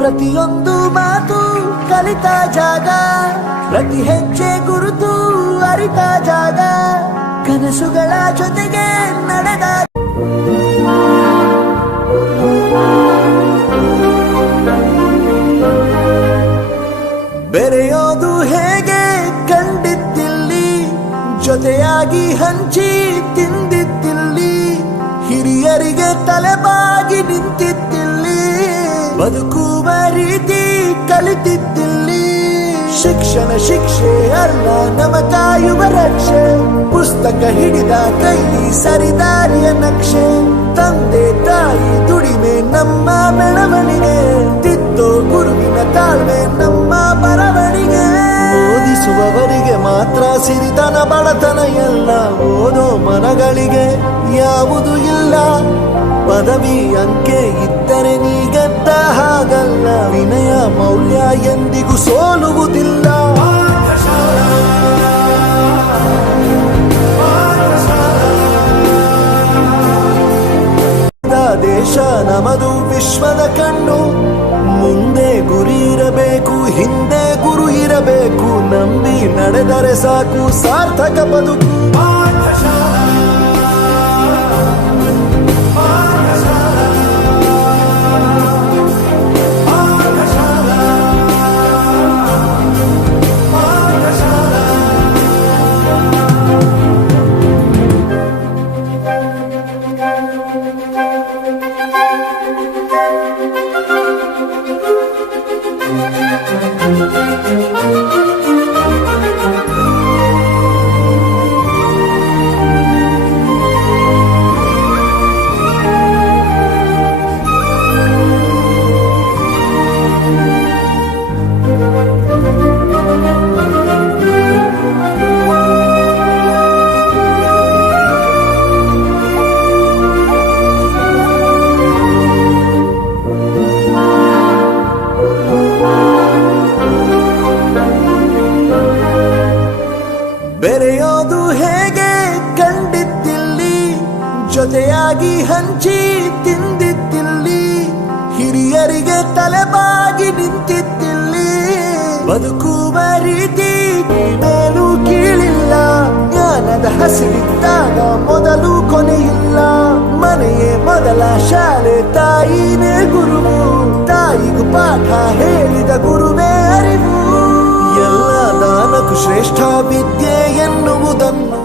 ಪ್ರತಿಯೊಂದು ಮಾತು ಕಲಿತ ಜಾಗ, ಪ್ರತಿ ಹೆಜ್ಜೆ ಗುರುತು ಅರಿತ ಜಾಗ, ಕನಸುಗಳ ಜೊತೆಗೆ ನಡೆದ ಬೆರೆಯೋದು ಹೇಗೆ ಕಂಡಿದ್ದಿಲ್ಲಿ, ಜೊತೆಯಾಗಿ ಹಂಚಿ ತಿಂದಿದ್ದಿಲ್ಲಿ, ಹಿರಿಯರಿಗೆ ತಲೆಬಾಗಿ ನಿಂತಿದ್ದಿಲ್ಲಿ, ಬದುಕುವ ರೀತಿ ಕಲಿತಿದ್ದಿಲ್ಲಿ. ಶಿಕ್ಷಣ ಶಿಕ್ಷೆ ಅಲ್ಲ ನಮ ಕಾಯುವ ರಕ್ಷೆ, ಪುಸ್ತಕ ಹಿಡಿದ ಕೈ ಸರಿದಾರಿಯ ನಕ್ಷೆ, ತಂದೆ ತಾಯಿ ದುಡಿಮೆ ನಮ್ಮ ಬೆಳವಣಿಗೆ, ತಿದ್ದೋ ಗುರುವಿನ ತಾಳ್ಮೆ ನಮ್ಮ ಬರವಣಿಗೆ. ಓದಿಸುವವರಿಗೆ ಮಾತ್ರ ಸಿರಿತನ ಬಡತನ ಎಲ್ಲ, ಓದೋ ಮನಗಳಿಗೆ ಯಾವುದು ಇಲ್ಲ. ಪದವಿ ಅಂಕೆ ಇದ್ದರೆ ನೀ ಗೆದ್ದ ಹಾಗಲ್ಲ, ವಿನಯ ಮೌಲ್ಯ ಎಂದಿಗೂ ಸೋಲುವುದಿಲ್ಲ. ದೇಶ ನಮದು ವಿಶ್ವದ ಕಣ್ಣು, ಮುಂದೆ ಗುರಿ ಇರಬೇಕು ಹಿಂದೆ ಗುರು ಇರಬೇಕು, ನಂಬಿ ನಡೆದರೆ ಸಾಕು ಸಾರ್ಥಕ ಬದುಕು. ಬೆರೆಯೋದು ಹೇಗೆ ಕಂಡಿದ್ದಿಲ್ಲಿ, ಜೊತೆಯಾಗಿ ಹಂಚಿ ತಿಂದಿದ್ದಿಲ್ಲಿ, ಹಿರಿಯರಿಗೆ ತಲೆಬಾಗಿ ನಿಂತಿದ್ದಿಲ್ಲಿ, ಬದುಕುವ ರೀತಿ ಮೇಲೂ ಕೀಳಿಲ್ಲ. ಜ್ಞಾನದ ಹಸಿವಿದ್ದಾಗ ಮೊದಲು ಕೊನೆಯಿಲ್ಲ, ಮನೆಯೇ ಮೊದಲ ಶಾಲೆ ತಾಯಿನೇ ಗುರುವು, ತಾಯಿಗೂ ಪಾಠ ಹೇಳಿದ ಗುರುವೇ ಅರಿವು. ಎಲ್ಲ ದಾನಕ್ಕೂ ಶ್ರೇಷ್ಠ ವಿದ್ಯೆ ಎನ್ನುವುದನ್ನು